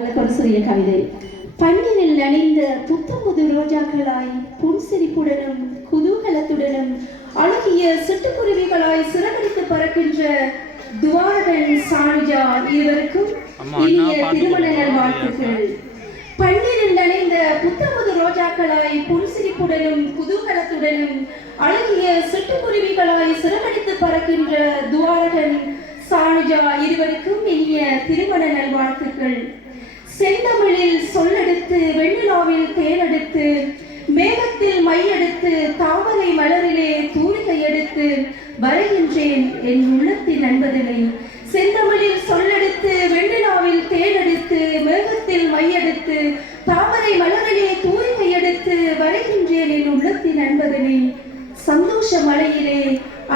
ஒரு சிறிய கவிதை. பன்னீரில் நனைந்த புத்தமுது ரோஜாக்களாய் புன்சிரிப்புடனும் குதூகலத்துடனும் அழகிய சிட்டுக்குருவிகளாய் சிறகடித்து பறக்கின்ற துவாரகன் சானுஜா இருவருக்கும் இனிய திருமண நல்வாழ்த்துக்கள். பன்னீரில் நனைந்த புத்தமுது ரோஜாக்களாய் புன்சிரிப்புடனும் குதூகலத்துடனும் அழகிய சிட்டுக்குருவிகளாய் சிறகடித்து பறக்கின்ற துவாரகன் சானுஜா இருவருக்கும் இனிய திருமண நல்வாழ்த்துக்கள். செந்தமிழில் சொல்லெடுத்து வெண்ணிலாவில் தேனெடுத்து மேகத்தில் மையெடுத்து தாமரை மலரிலே தூரிகை எடுத்து வருகின்றேன் என் உள்ளத்தின் அன்பதனை. செந்தமிழில் சொல்லெடுத்து வெண்ணிலாவில் தேனெடுத்து மேகத்தில் மையெடுத்து தாமரை மலரிலே தூரிகை எடுத்து வருகின்றேன் என் உள்ளத்தின் அன்பதனை. சந்தோஷ மலையிலே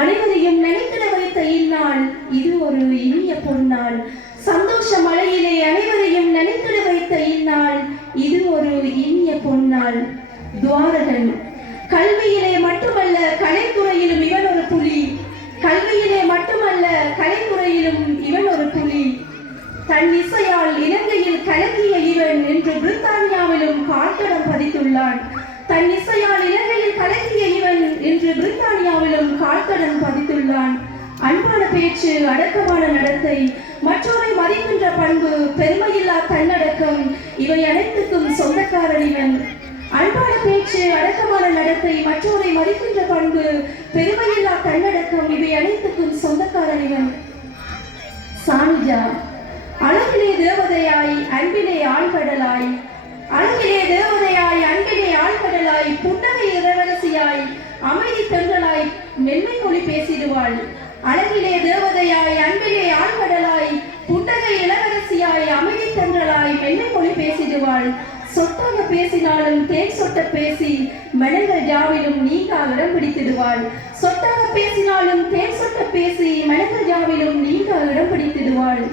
அனைவரையும் நினைத்திட வைத்த இந்நாள் இது ஒரு இனிய பொன்னாள். சந்தோஷ மலையிலே அனைவரையும் நினைத்திட வைத்த இந்நாள் இது ஒரு இனிய பொன்னாள். துவாரகன் கல்வியிலே மட்டுமல்ல கலைத்துறையிலும் இவன் ஒரு புலி. கல்வியிலே மட்டுமல்ல கலைத்துறையிலும் இவன் ஒரு புலி. தன் இசையால் இலங்கையில் கலக்கிய இவன் என்று பிரித்தானியாவிலும் கால்தடம் பதித்துள்ளான். தன் இசையால் இலங்கையில் கலக்கிய இவன் என்று பிரித்தானியாவிலும் கால்தடம் பதித்துள்ளான். அன்பான பேச்சு, அடக்கமான நடத்தை, மற்றோரை மதிக்கின்ற பண்பு, பெருமையில்லா தன்னடக்கம் இவை அனைத்துக்கும் சொந்தக்காரன் இவன். அன்பான பேச்சு, அடக்கமான நடத்தை, மற்றோரை மதிக்கின்ற பண்பு, பெருமையில்லா தன்னடக்கம் இவை அனைத்துக்கும் சொந்தக்காரன் இவன். சானுஜா அழகிலே தேவதையாய் அன்பிலே ஆழ்கடலாய், அழகிலே தேவதையாய் அன்பிலே ஆழ்கடலாய், புன்னகை இளவரசியாய் அமைதி தென்றலாய் மென்மை மொழி பேசிடுவாள். அழகிலே தேவதையாய் அன்பிலே ஆழ்கடலாய் புன்னகை இளவரசியாய் அமைதி தென்றலாய் மென்மை மொழி பேசிடுவாள். சொட்டாக பேசினாலும் தேன் சொட்ட பேசி மனங்கள் யாவிலும் நீங்கா இடம் பிடித்திடுவாள். சொட்டாக பேசினாலும் தேன் சொட்ட பேசி மனங்கள் யாவிலும் நீங்கா இடம் பிடித்திடுவாள்.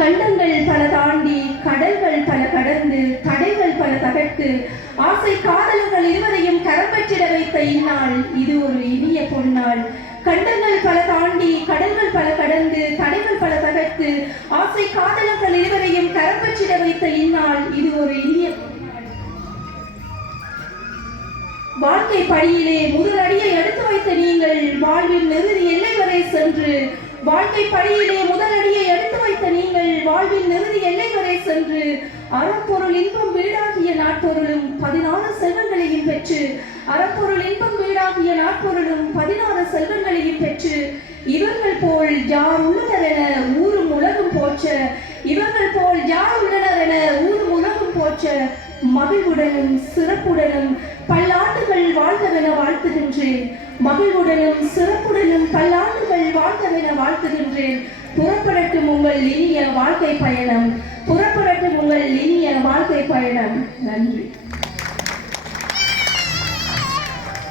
கண்டங்கள் பல தாண்டி கடல்கள் பல கடந்து தடைகள் பல தகர்த்து ஆசை காதலர்கள் இருவரையும் கரம்பற்றிட வைத்த இந்நாள் இது ஒரு இனிய பொன்னாள். கண்டங்கள் பல தாண்டி கடல்கள் பல கடந்து தடைகள் பல தகர்த்து ஆசை காதலர்கள் இருவரையும் கரம்பற்றிட வைத்த இந்நாள் இது ஒரு இனிய பொன்னாள். வாழ்க்கை படியிலே முதல் அடியை எடுத்து வைத்த நீங்கள் வாழ்வின் இறுதி எல்லை வரை சென்று, வாழ்க்கை படியிலே முதல் அடியை எடுத்து வைத்த நீங்கள் வாழ்வின் இறுதி எல்லை வரை சென்று அறப்பொருள் இன்பம் வீடாகிய நாட்பொருளும் 16 செல்வங்களையும் பெற்று, அறப்பொருள் இன்பம் வீடாகிய நாட்பொருளும் 16 செல்வங்களையும் பெற்று இவர்கள் போல் யார் உள்ளனர் என ஊரும் உலகம் போற்ற, இவர்கள் போல் யார் உள்ளனர் என ஊரும் உலகம் போற்ற மகிழ்வுடனும் சிறப்புடனும் பல்லாண்டுகள் வாழ்கவென வாழ்த்துகின்றேன். மகிழ்வுடனும் சிறப்புடனும் பல்லாண்டுகள் வாழ்கவென வாழ்த்துகின்றேன். புறப்படட்டும் உங்கள் இனிய வாழ்க்கை பயணம், புறப்படட்டும் உங்கள் இனிய வாழ்க்கை பயணம். நன்றி.